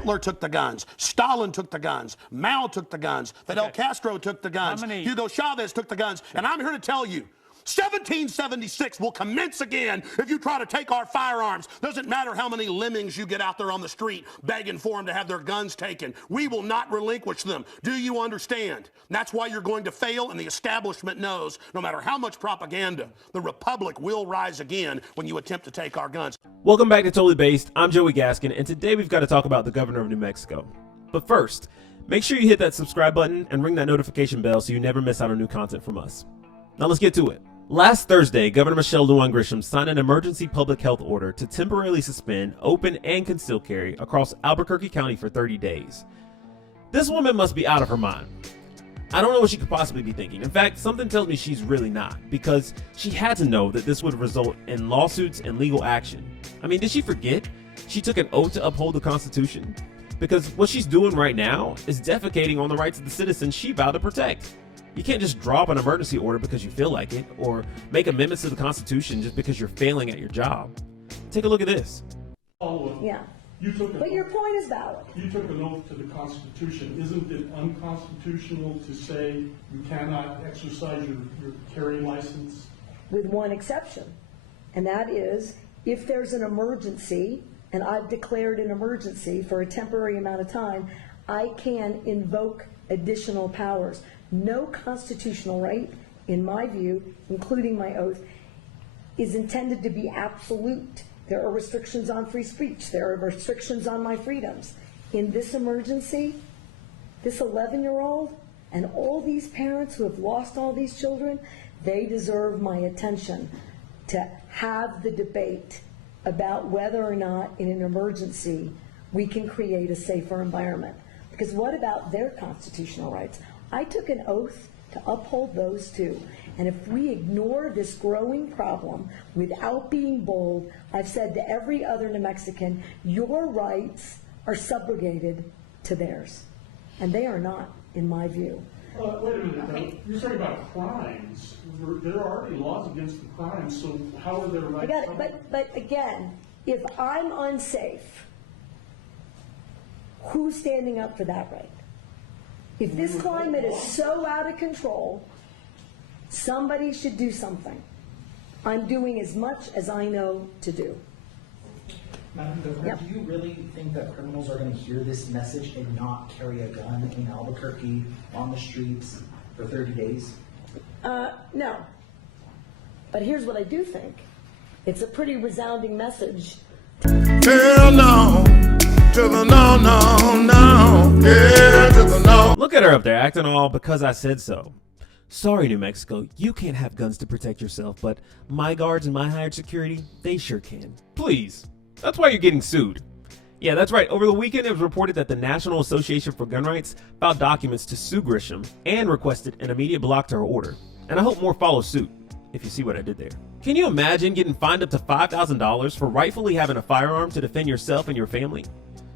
Hitler took the guns. Stalin took the guns. Mao took the guns. Fidel Castro took the guns. Hugo Chavez took the guns. And I'm here to tell you, 1776 will commence again if you try to take our firearms. Doesn't matter how many lemmings you get out there on the street begging for them to have their guns taken. We will not relinquish them. Do you understand? That's why you're going to fail, and the establishment knows no matter how much propaganda, the Republic will rise again when you attempt to take our guns. Welcome back to Totally Based. I'm Joey Gaskin, and today we've got to talk about the governor of New Mexico. But first, make sure you hit that subscribe button and ring that notification bell so you never miss out on new content from us. Now let's get to it. Last Thursday, Governor Michelle Grisham signed an emergency public health order to temporarily suspend open and concealed carry across Albuquerque County for 30 days. This woman must be out of her mind. I don't know what she could possibly be thinking. In fact, something tells me she's really not, because she had to know that this would result in lawsuits and legal action. I mean, did she forget? She took an oath to uphold the Constitution. Because what she's doing right now is defecating on the rights of the citizens she vowed to protect. You can't just drop an emergency order because you feel like it, or make amendments to the Constitution just because you're failing at your job. Take a look at this. Yeah. But your point is valid. You took an oath to the Constitution. Isn't it unconstitutional to say you cannot exercise your carry license? With one exception, and that is if there's an emergency, and I've declared an emergency for a temporary amount of time, I can invoke additional powers. No constitutional right, in my view, including my oath, is intended to be absolute. There are restrictions on free speech. There are restrictions on my freedoms. In this emergency, this 11-year-old and all these parents who have lost all these children, they deserve my attention to have the debate about whether or not in an emergency we can create a safer environment. Because what about their constitutional rights? I took an oath to uphold those too. And if we ignore this growing problem without being bold, I've said to every other New Mexican, your rights are subrogated to theirs. And they are not, in my view. Wait a minute, you're talking about crimes. There are already laws against the crimes, so how are their rights? I got it, but again, if I'm unsafe, who's standing up for that right? If this climate is so out of control, somebody should do something. I'm doing as much as I know to do. Madam Governor, do you really think that criminals are going to hear this message and not carry a gun in Albuquerque on the streets for 30 days? No. But here's what I do think. It's a pretty resounding message. Hell no. To the no, no, no. Yeah, to the no. Look at her up there acting all because I said so. Sorry, New Mexico, you can't have guns to protect yourself, but my guards and my hired security, they sure can. Please. That's why you're getting sued. Yeah, that's right. Over the weekend, it was reported that the National Association for Gun Rights filed documents to sue Grisham and requested an immediate block to her order. And I hope more follow suit, if you see what I did there. Can you imagine getting fined up to $5,000 for rightfully having a firearm to defend yourself and your family?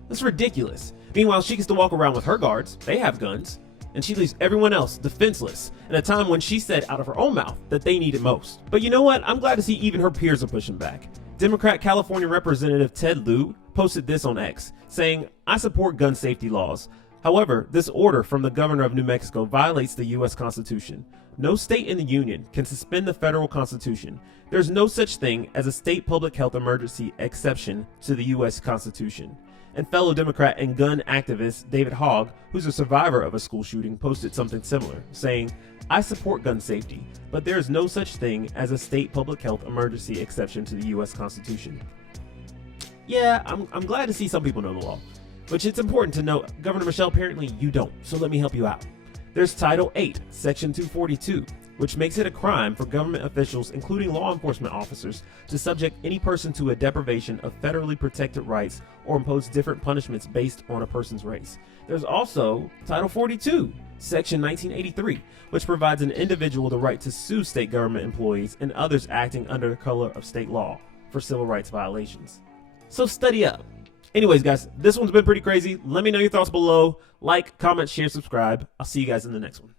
That's ridiculous. Meanwhile, she gets to walk around with her guards. They have guns. And she leaves everyone else defenseless at a time when she said out of her own mouth that they need it most. But you know what? I'm glad to see even her peers are pushing back. Democrat California Representative Ted Lieu posted this on X, saying, I support gun safety laws. However, this order from the governor of New Mexico violates the U.S. Constitution. No state in the union can suspend the federal Constitution. There's no such thing as a state public health emergency exception to the U.S. Constitution. And fellow Democrat and gun activist David Hogg, who's a survivor of a school shooting, posted something similar, saying, I support gun safety, but there is no such thing as a state public health emergency exception to the U.S. Constitution. Yeah, I'm glad to see some people know the law, which it's important to note, Governor Michelle, apparently you don't, so let me help you out. There's Title 8, Section 242, which makes it a crime for government officials, including law enforcement officers, to subject any person to a deprivation of federally protected rights or impose different punishments based on a person's race. There's also Title 42, Section 1983, which provides an individual the right to sue state government employees and others acting under the color of state law for civil rights violations. So study up. Anyways, guys, this one's been pretty crazy. Let me know your thoughts below. Like, comment, share, subscribe. I'll see you guys in the next one.